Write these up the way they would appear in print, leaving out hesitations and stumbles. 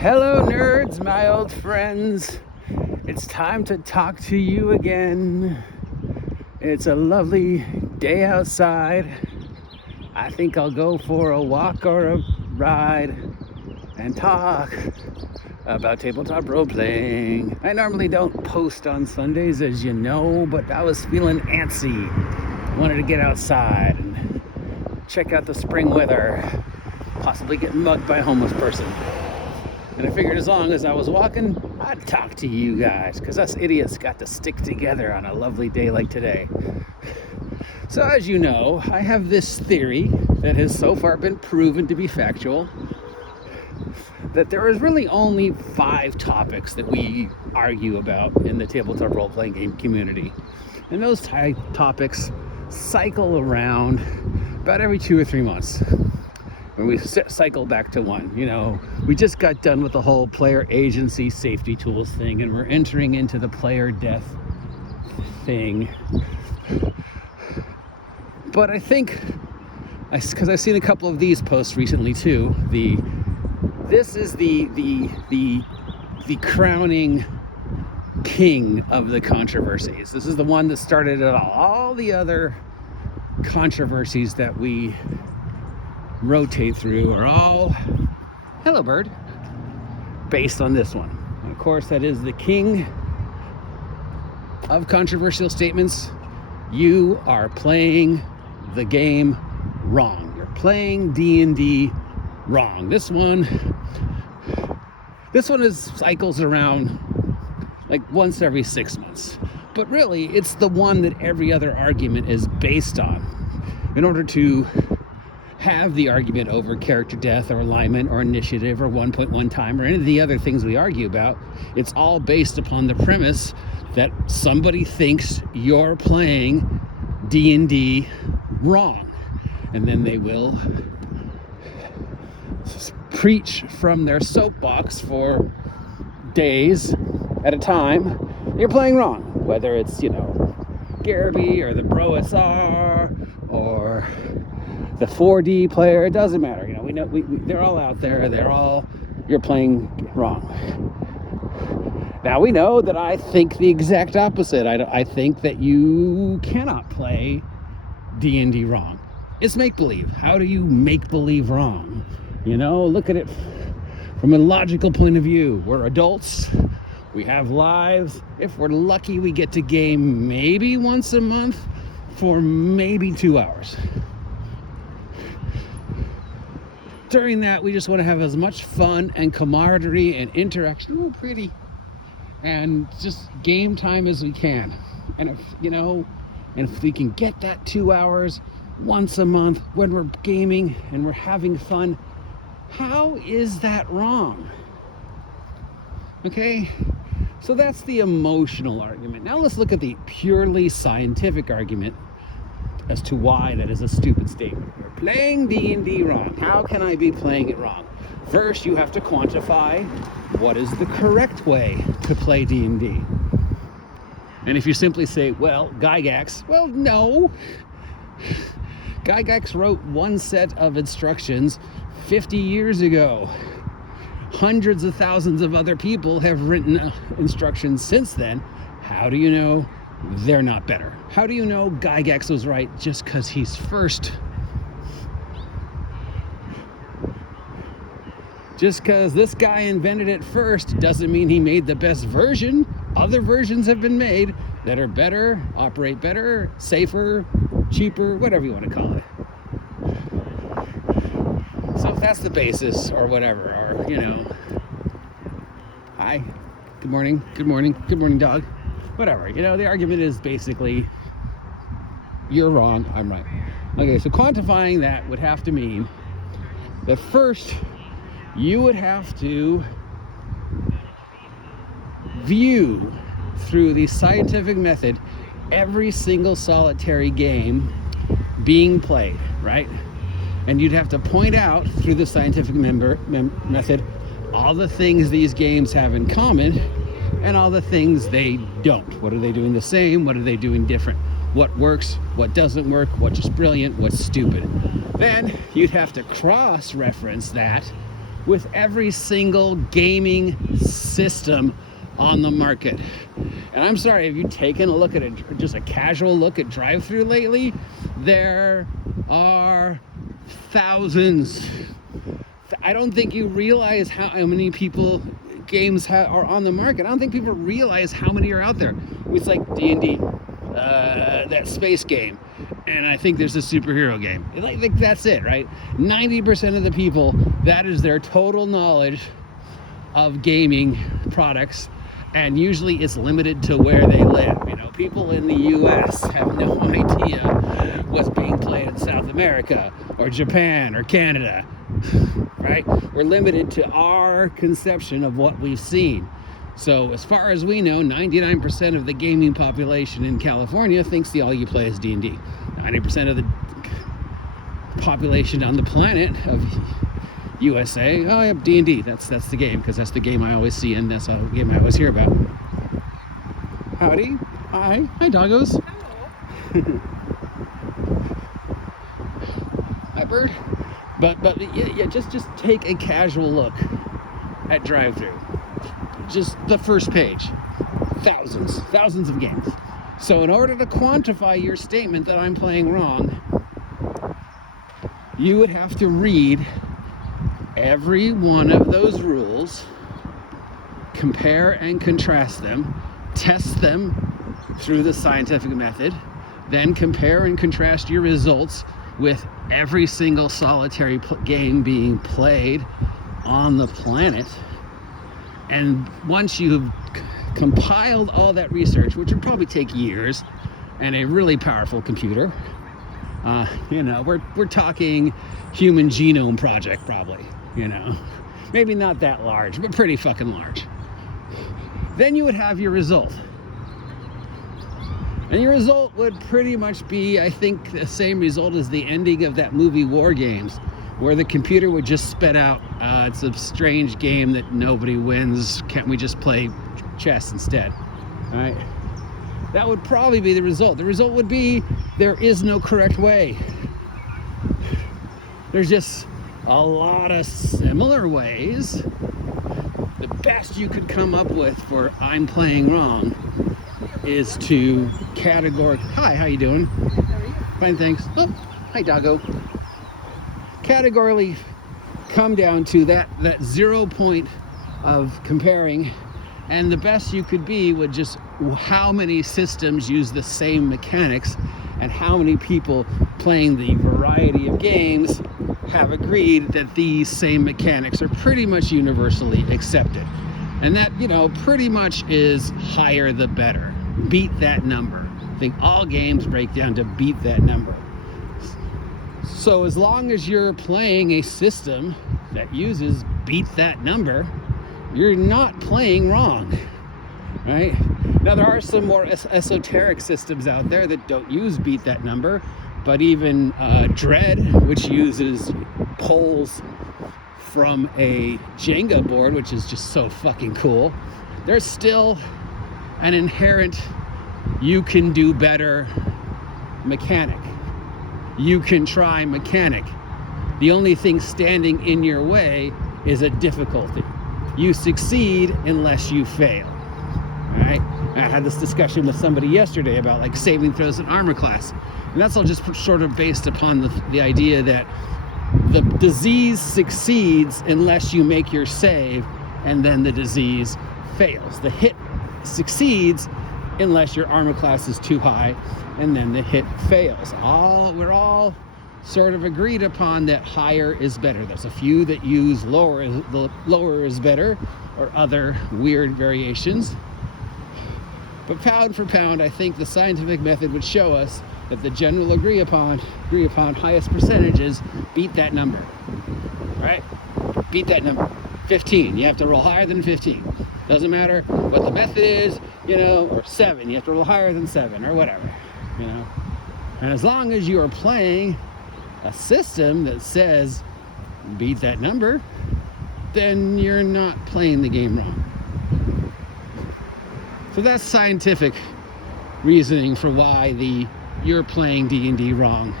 Hello nerds, my old friends. It's time to talk to you again. It's a lovely day outside. I think I'll go for a walk or a ride and talk about tabletop role-playing. I normally don't post on Sundays, as you know, but I was feeling antsy. Wanted to get outside and check out the spring weather, possibly get mugged by a homeless person. And I figured as long as I was walking, I'd talk to you guys, because us idiots got to stick together on a lovely day like today. So as you know, I have this theory that has so far been proven to be factual, that there is really only 5 topics that we argue about in the tabletop role-playing game community. And those topics cycle around about every 2 or 3 months. When we cycle back to one, we just got done with the whole player agency safety tools thing, and we're entering into the player death thing. But I think, because I've seen a couple of these posts recently too, this is the crowning king of the controversies. This is the one that started it all the other controversies that we rotate through are all, hello bird, based on this one. And of course, that is the king of controversial statements. You are playing the game wrong. You're playing D&D wrong. This one cycles around like once every 6 months. But really, it's the one that every other argument is based on. In order to have the argument over character death or alignment or initiative or 1.1 time or any of the other things we argue about, it's all based upon the premise that somebody thinks you're playing D&D wrong. And then they will preach from their soapbox for days at a time, you're playing wrong. Whether it's, Garrity or the Bro SR or the 4D player, it doesn't matter. We know they're all out there. You're playing wrong. Now we know that I think the exact opposite. I think that you cannot play D&D wrong. It's make-believe. How do you make-believe wrong? Look at it from a logical point of view. We're adults. We have lives. If we're lucky, we get to game maybe once a month for maybe 2 hours. During that, we just want to have as much fun and camaraderie and interaction, and just game time as we can. And if we can get that 2 hours once a month when we're gaming and we're having fun, how is that wrong? Okay, so that's the emotional argument. Now let's look at the purely scientific argument as to why that is a stupid statement. You're playing D&D wrong. How can I be playing it wrong? First, you have to quantify what is the correct way to play D&D. And if you simply say, well, Gygax, well, no. Gygax wrote one set of instructions 50 years ago. Hundreds of thousands of other people have written instructions since then. How do you know they're not better? How do you know Gygax was right just because he's first? Just because this guy invented it first doesn't mean he made the best version. Other versions have been made that are better, operate better, safer, cheaper, whatever you want to call it. So if that's the basis or whatever, or, hi, good morning, dog. Whatever, the argument is basically, you're wrong, I'm right. Okay, so quantifying that would have to mean that first, you would have to view through the scientific method every single solitary game being played, right? And you'd have to point out through the scientific method all the things these games have in common and all the things they don't. What are they doing the same? What are they doing different? What works? What doesn't work? What's just brilliant? What's stupid? Then you'd have to cross-reference that with every single gaming system on the market. And I'm sorry, have you taken a look at it, just a casual look at drive-thru lately? There are thousands. I don't think you realize how many games are on the market. I don't think people realize how many are out there. It's like D&D, that space game, and I think there's a superhero game. I think that's it, right? 90% of the people, that is their total knowledge of gaming products, and usually it's limited to where they live. You know, people in the US have no idea what's being played in South America or Japan or Canada, right? We're limited to our conception of what we've seen. So as far as we know, 99% of the gaming population in California thinks all you play is D&D. 90% of the population on the planet of USA, oh yeah, D&D, that's the game, because that's the game I always see, and that's the game I always hear about. Howdy. Hi doggos. Hello. Hi bird. But yeah, just take a casual look at drive-thru. Just the first page. Thousands of games. So in order to quantify your statement that I'm playing wrong, you would have to read every one of those rules, compare and contrast them, test them through the scientific method, then compare and contrast your results with every single solitary game being played on the planet. And once you've compiled all that research, which would probably take years, and a really powerful computer, we're talking human genome project probably, maybe not that large, but pretty fucking large. Then you would have your result. And your result would pretty much be, I think, the same result as the ending of that movie War Games, where the computer would just spit out, it's a strange game that nobody wins, can't we just play chess instead? All right? That would probably be the result. The result would be there is no correct way. There's just a lot of similar ways. The best you could come up with for I'm playing wrong is to hi, how you doing? How are you? Fine, thanks. Oh, hi doggo. Categorically come down to that 0 point of comparing, and the best you could be would just how many systems use the same mechanics, and how many people playing the variety of games have agreed that these same mechanics are pretty much universally accepted. And that, pretty much is higher the better. Beat that number. I think all games break down to beat that number. So as long as you're playing a system that uses beat that number, you're not playing wrong, right? Now there are some more esoteric systems out there that don't use beat that number, but even Dread, which uses poles from a Jenga board, which is just so fucking cool, there's still an inherent you can do better mechanic. You can try mechanic. The only thing standing in your way is a difficulty. You succeed unless you fail. All right? I had this discussion with somebody yesterday about like saving throws in armor class. And that's all just sort of based upon the idea that the disease succeeds unless you make your save, and then the disease fails. The hit succeeds unless your armor class is too high, and then the hit fails. We're all sort of agreed upon that higher is better. There's a few that use lower is better, or other weird variations. But pound for pound, I think the scientific method would show us that the general agree upon highest percentages beat that number, right? Beat that number. 15, you have to roll higher than 15. Doesn't matter what the method is, or 7, you have to roll higher than 7, or whatever, And as long as you are playing a system that says beat that number, then you're not playing the game wrong. So that's scientific reasoning for why you're playing D&D wrong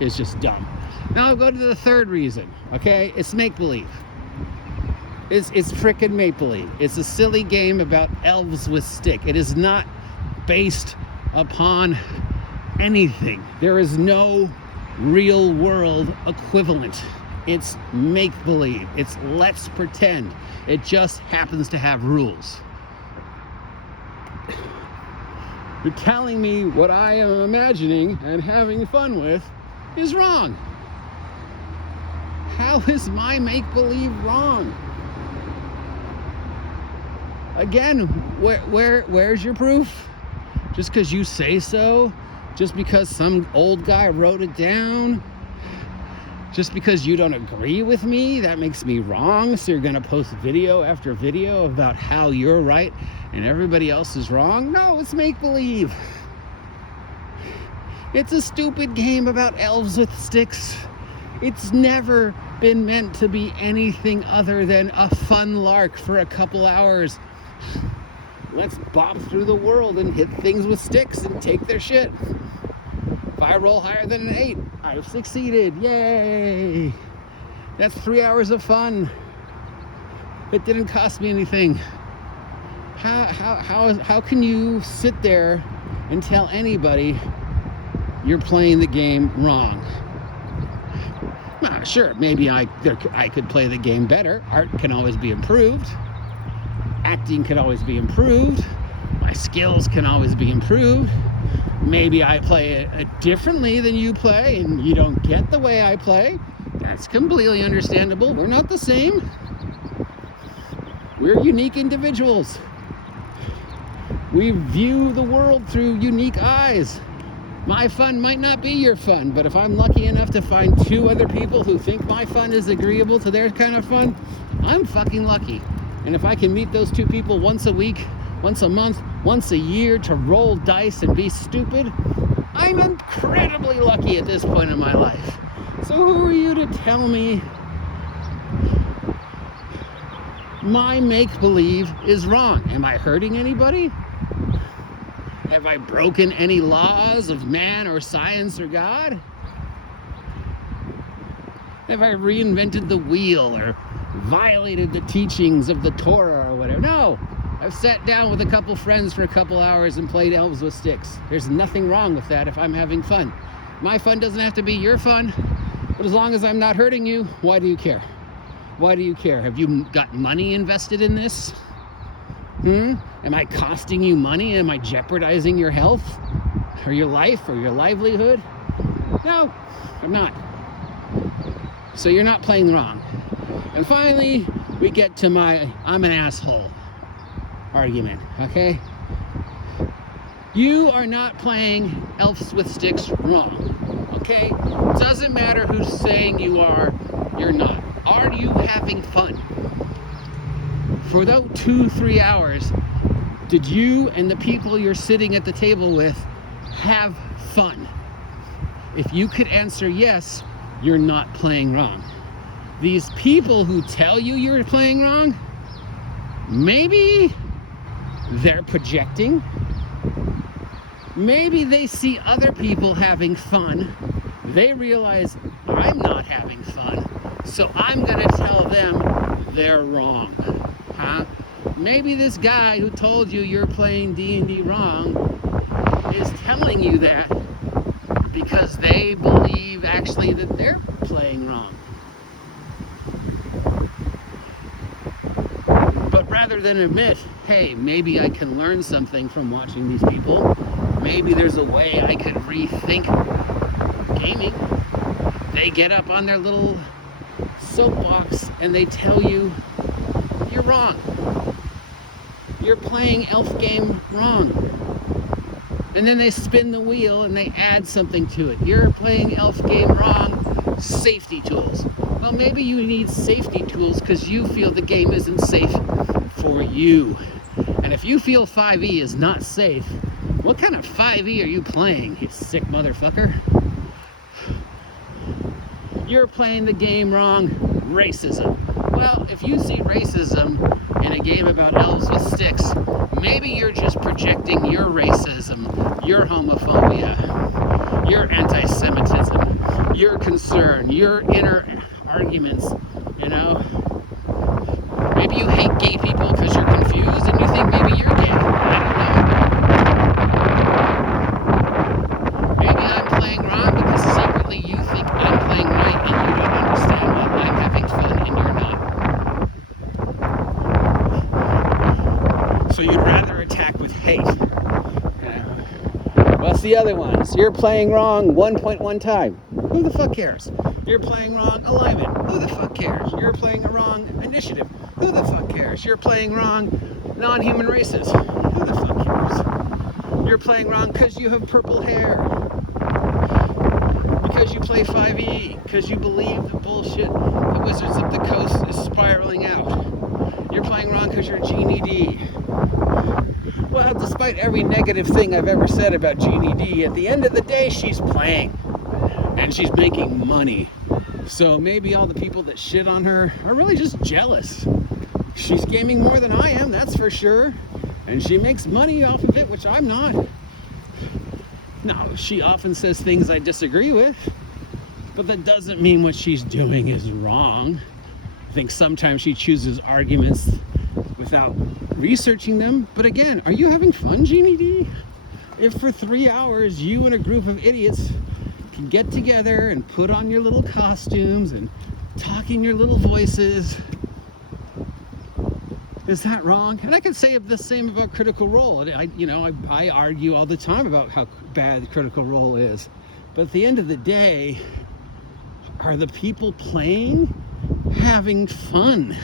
is just dumb. Now I'll go to the third reason, okay? It's make-believe. It's frickin' make-believe. It's a silly game about elves with stick. It is not based upon anything. There is no real world equivalent. It's make-believe. It's let's pretend. It just happens to have rules. You're telling me what I am imagining and having fun with is wrong. How is my make-believe wrong? Again, where's your proof? Just because you say so? Just because some old guy wrote it down? Just because you don't agree with me, that makes me wrong, so you're gonna post video after video about how you're right and everybody else is wrong? No, it's make-believe. It's a stupid game about elves with sticks. It's never been meant to be anything other than a fun lark for a couple hours. Let's bop through the world and hit things with sticks and take their shit. If I roll higher than an 8, I've succeeded. Yay! That's 3 hours of fun. It didn't cost me anything. How can you sit there and tell anybody you're playing the game wrong? Sure, maybe I could play the game better. Art can always be improved. Acting can always be improved. My skills can always be improved. Maybe I play it differently than you play and you don't get the way I play. That's completely understandable. We're not the same. We're unique individuals. We view the world through unique eyes. My fun might not be your fun, but if I'm lucky enough to find 2 other people who think my fun is agreeable to their kind of fun, I'm fucking lucky. And if I can meet those 2 people once a week, once a month, once a year to roll dice and be stupid, I'm incredibly lucky at this point in my life. So who are you to tell me my make-believe is wrong? Am I hurting anybody? Have I broken any laws of man or science or God? Have I reinvented the wheel or violated the teachings of the Torah or whatever? No. I've sat down with a couple friends for a couple hours and played elves with sticks. There's nothing wrong with that if I'm having fun. My fun doesn't have to be your fun, but as long as I'm not hurting you, why do you care? Why do you care? Have you got money invested in this? Am I costing you money? Am I jeopardizing your health or your life or your livelihood? No, I'm not. So you're not playing wrong. And finally, we get to my I'm an asshole argument, okay? You are not playing elves with sticks wrong, okay? Doesn't matter who's saying you are, you're not. Are you having fun? For those 2-3 hours, did you and the people you're sitting at the table with have fun? If you could answer yes, you're not playing wrong. These people who tell you you're playing wrong, maybe they're projecting. Maybe they see other people having fun. They realize I'm not having fun, so I'm gonna tell them they're wrong. Maybe this guy who told you you're playing D&D wrong is telling you that because they believe actually that they're playing wrong. But rather than admit, hey, maybe I can learn something from watching these people, maybe there's a way I could rethink gaming, they get up on their little soapbox and they tell you you're wrong. You're playing elf game wrong. And then they spin the wheel and they add something to it. You're playing elf game wrong. Safety tools. Well, maybe you need safety tools because you feel the game isn't safe for you. And if you feel 5e is not safe, what kind of 5e are you playing, you sick motherfucker? You're playing the game wrong. Racism. Well, if you see racism in a game about elves with sticks, maybe you're just projecting your racism, your homophobia, your anti-Semitism, your concern, your inner arguments, you know? you hate gay people because you're confused and you think maybe you're gay. I don't know. Maybe I'm playing wrong because secretly you think I'm playing right and you don't understand that I'm having fun and you're not. So you'd rather attack with hate. What's the other ones? You're playing wrong 1.1 time. Who the fuck cares? You're playing wrong alignment. Who the fuck cares? You're playing a wrong initiative. Who the fuck cares? You're playing wrong non-human races. Who the fuck cares? You're playing wrong because you have purple hair. Because you play 5e. Because you believe the bullshit the Wizards of the Coast is spiraling out. You're playing wrong because you're Genie D. Well, despite every negative thing I've ever said about Genie D, at the end of the day, she's playing. And she's making money. So maybe all the people that shit on her are really just jealous. She's gaming more than I am, that's for sure. And she makes money off of it, which I'm not. No, she often says things I disagree with. But that doesn't mean what she's doing is wrong. I think sometimes she chooses arguments without researching them. But again, are you having fun, Genie D? If for 3 hours you and a group of idiots can get together and put on your little costumes and talk in your little voices, is that wrong? And I can say the same about Critical Role. I argue all the time about how bad Critical Role is. But at the end of the day, are the people playing having fun?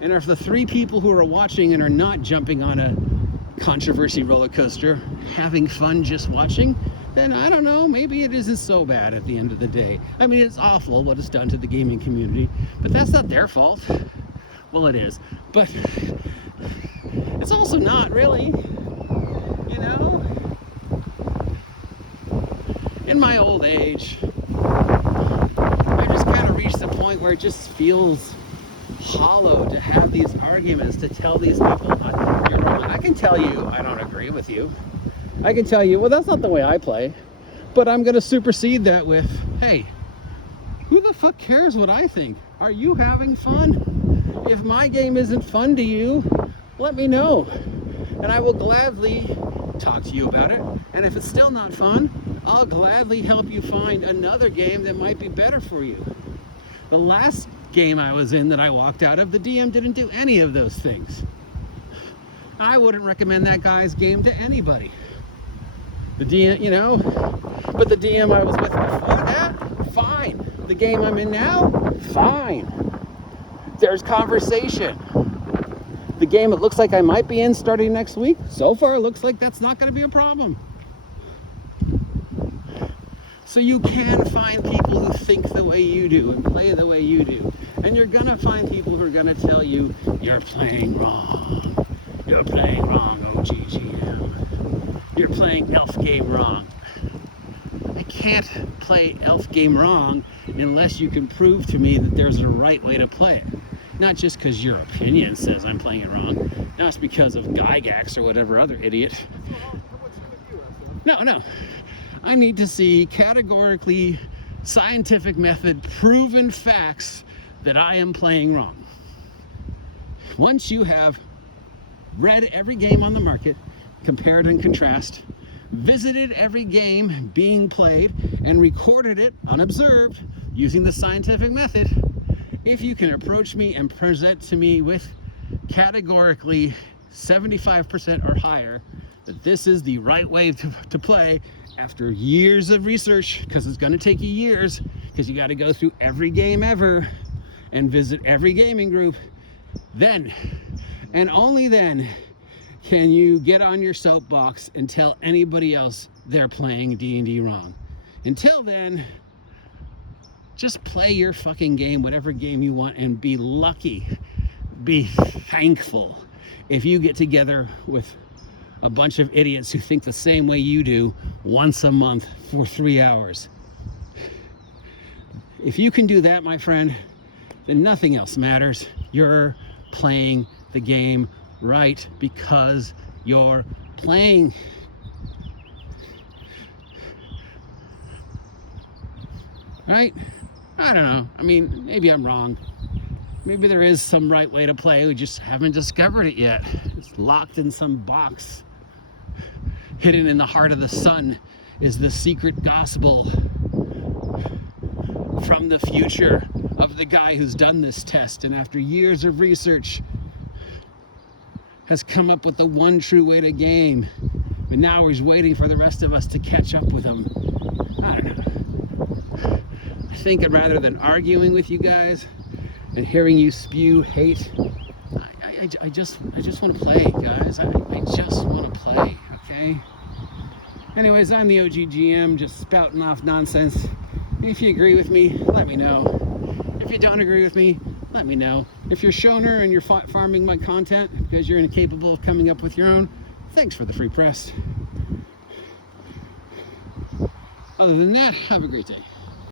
And if the 3 people who are watching and are not jumping on a controversy roller coaster having fun just watching, then I don't know, maybe it isn't so bad at the end of the day. I mean, it's awful what it's done to the gaming community, but that's not their fault. Well, it is, but it's also not really, you know? In my old age, I just kind of reached the point where it just feels hollow to have these arguments, to tell these people, you're wrong. I can tell you I don't agree with you. I can tell you, well, that's not the way I play. But I'm going to supersede that with, hey, who the fuck cares what I think? Are you having fun? If my game isn't fun to you, let me know. And I will gladly talk to you about it. And if it's still not fun, I'll gladly help you find another game that might be better for you. The last game I was in that I walked out of, the DM didn't do any of those things. I wouldn't recommend that guy's game to anybody. The DM, but the DM I was with before that, fine. The game I'm in now, fine. There's conversation. The game it looks like I might be in starting next week, so far it looks like that's not going to be a problem. So you can find people who think the way you do and play the way you do. And you're going to find people who are going to tell you, you're playing wrong. You're playing wrong, OGGM. You're playing elf game wrong. I can't play elf game wrong unless you can prove to me that there's a right way to play it. Not just because your opinion says I'm playing it wrong. Not just because of Gygax or whatever other idiot. No. I need to see categorically, scientific method, proven facts that I am playing wrong. Once you have read every game on the market, compared and contrast, visited every game being played, and recorded it unobserved using the scientific method, if you can approach me and present to me with categorically 75% or higher that this is the right way to play after years of research, because it's going to take you years, because you got to go through every game ever and visit every gaming group, then and only then can you get on your soapbox and tell anybody else they're playing D&D wrong. Until then, just play your fucking game, whatever game you want, and be lucky, be thankful if you get together with a bunch of idiots who think the same way you do once a month for 3 hours. If you can do that, my friend, then nothing else matters. You're playing the game right because you're playing. Right? I don't know. I mean, maybe I'm wrong. Maybe there is some right way to play, we just haven't discovered it yet. It's locked in some box. Hidden in the heart of the sun is the secret gospel from the future of the guy who's done this test, and after years of research has come up with the one true way to game. But now he's waiting for the rest of us to catch up with him. I don't know. I think rather than arguing with you guys and hearing you spew hate, I just want to play, guys. I just want to play, okay? Anyways, I'm the OGGM, just spouting off nonsense. If you agree with me, let me know. If you don't agree with me, let me know. If you're Shoner and you're farming my content because you're incapable of coming up with your own, thanks for the free press. Other than that, have a great day.